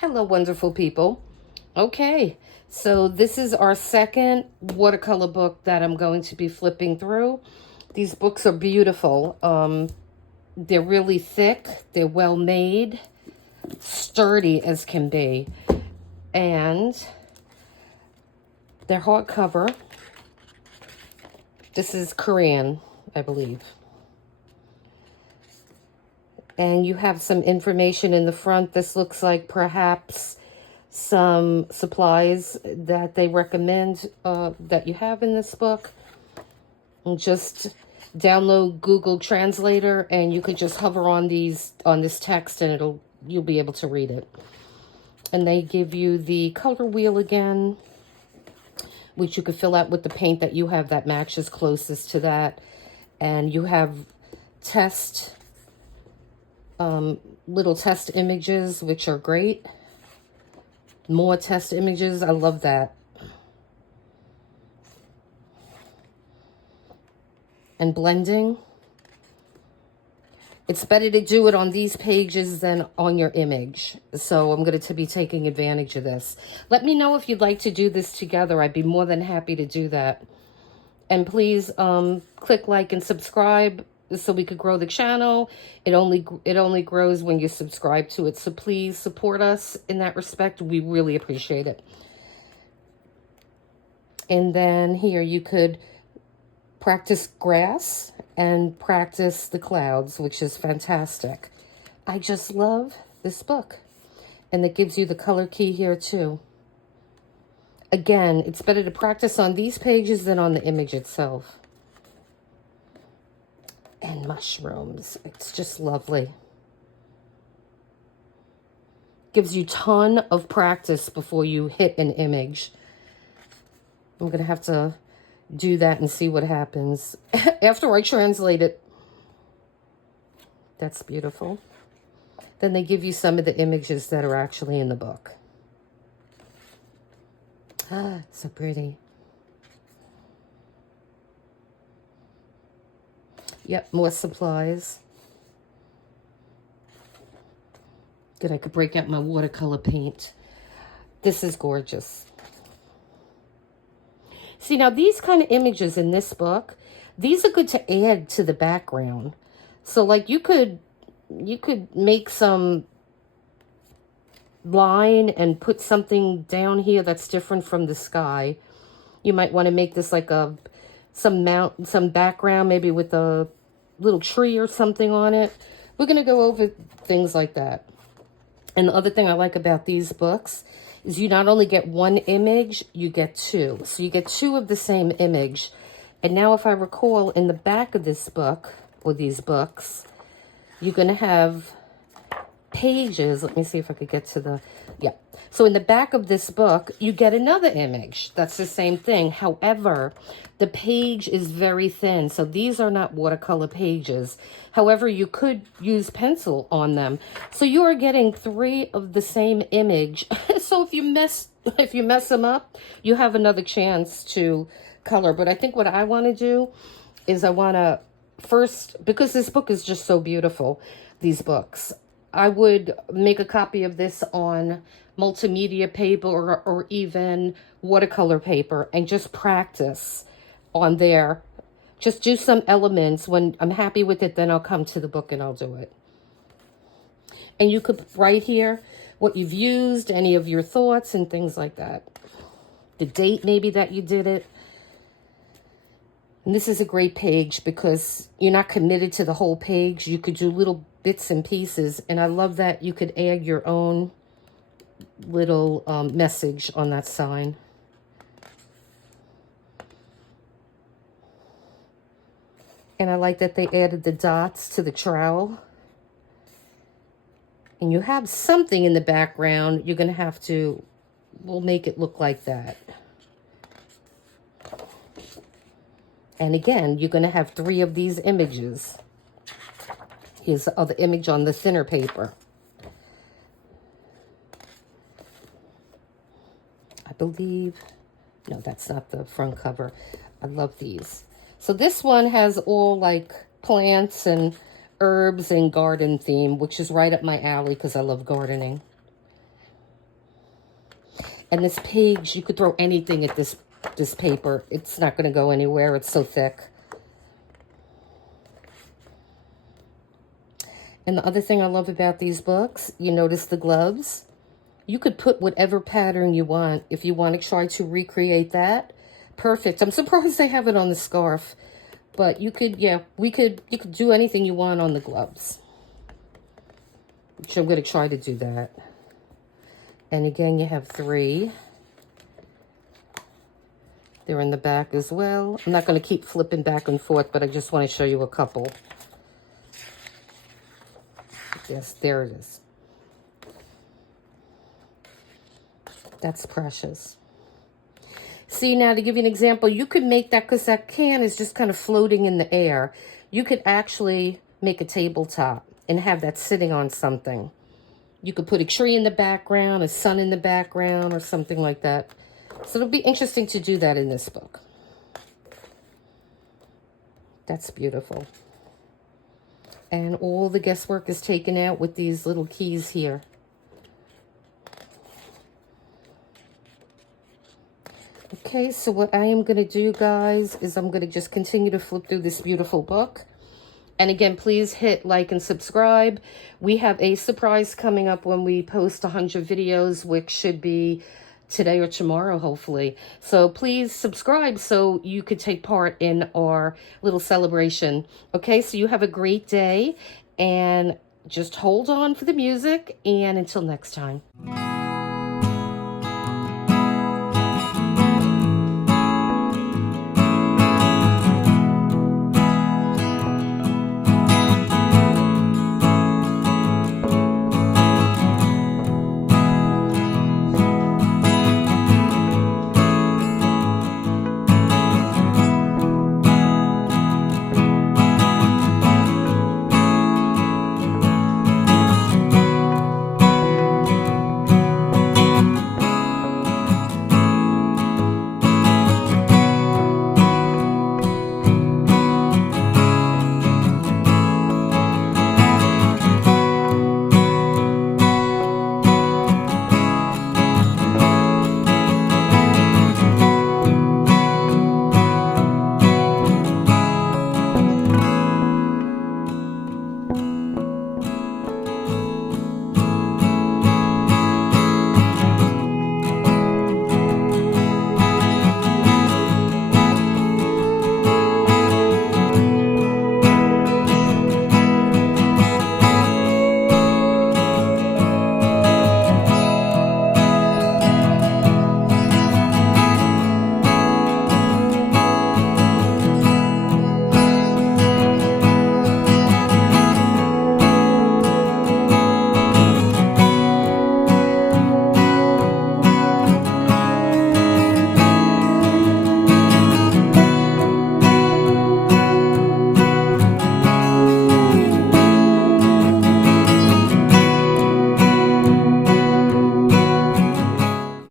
Hello, wonderful people. Okay, so this is our second watercolor book that I'm going to be flipping through. These books are beautiful. They're really thick. They're well made, sturdy as can be, and they're hardcover. This is Korean, I believe. And you have some information in the front. This looks like perhaps some supplies that they recommend that you have in this book. And just download Google Translator and you could just hover on this text and you'll be able to read it. And they give you the color wheel again, which you could fill out with the paint that you have that matches closest to that. And you have little test images, which are great. More test images. I love that. And blending. It's better to do it on these pages than on your image. So I'm going to be taking advantage of this. Let me know if you'd like to do this together. I'd be more than happy to do that. And please click like and subscribe so we could grow the channel. It only grows when you subscribe to it. So please support us in that respect. We really appreciate it. And then here you could practice grass and practice the clouds, which is fantastic. I just love this book. And it gives you the color key here too. Again, it's better to practice on these pages than on the image itself. And mushrooms. It's just lovely. Gives you a ton of practice before you hit an image. I'm going to have to do that and see what happens after I translate it. That's beautiful. Then they give you some of the images that are actually in the book. Ah, so pretty. Yep, more supplies. Good, I could break out my watercolor paint. This is gorgeous. See, now these kind of images in this book, these are good to add to the background. So like you could make some line and put something down here that's different from the sky. You might want to make this like some background, maybe with a little tree or something on it. We're going to go over things like that. And the other thing I like about these books is you not only get one image, you get two. So you get two of the same image. And now if I recall, in the back of this book, or these books, you're going to have pages. Let me see if I could get to the, yeah. So in the back of this book, you get another image. That's the same thing. However, the page is very thin. So these are not watercolor pages. However, you could use pencil on them. So you are getting three of the same image. So if you mess them up, you have another chance to color. But I think what I want to do is I want to first, because this book is just so beautiful, these books, I would make a copy of this on multimedia paper or even watercolor paper and just practice on there. Just do some elements. When I'm happy with it, then I'll come to the book and I'll do it. And you could write here what you've used, any of your thoughts and things like that. The date maybe that you did it. And this is a great page because you're not committed to the whole page. You could do little bits and pieces. And I love that you could add your own little message on that sign. And I like that they added the dots to the trowel. And you have something in the background. You're going to have to, we'll make it look like that. And again, you're going to have three of these images. Here's the other image on the thinner paper. I believe, no, that's not the front cover. I love these. So this one has all like plants and herbs and garden theme, which is right up my alley because I love gardening. And this page, you could throw anything at this paper. It's not going to go anywhere. It's so thick. And the other thing I love about these books, you notice the gloves. You could put whatever pattern you want. If you want to try to recreate that, perfect. I'm surprised they have it on the scarf. But you could, yeah, you could do anything you want on the gloves. Which I'm going to try to do that. And again, you have 3. They're in the back as well. I'm not going to keep flipping back and forth, but I just want to show you a couple. Yes, there it is. That's precious. See, now to give you an example, you could make that, because that can is just kind of floating in the air. You could actually make a tabletop and have that sitting on something. You could put a tree in the background, a sun in the background, or something like that. So it'll be interesting to do that in this book. That's beautiful. And all the guesswork is taken out with these little keys here. Okay, so what I am going to do, guys, is I'm going to just continue to flip through this beautiful book. And again, please hit like and subscribe. We have a surprise coming up when we post 100 videos, which should be today or tomorrow, hopefully. So please subscribe so you could take part in our little celebration. Okay, so you have a great day, and just hold on for the music, and until next time.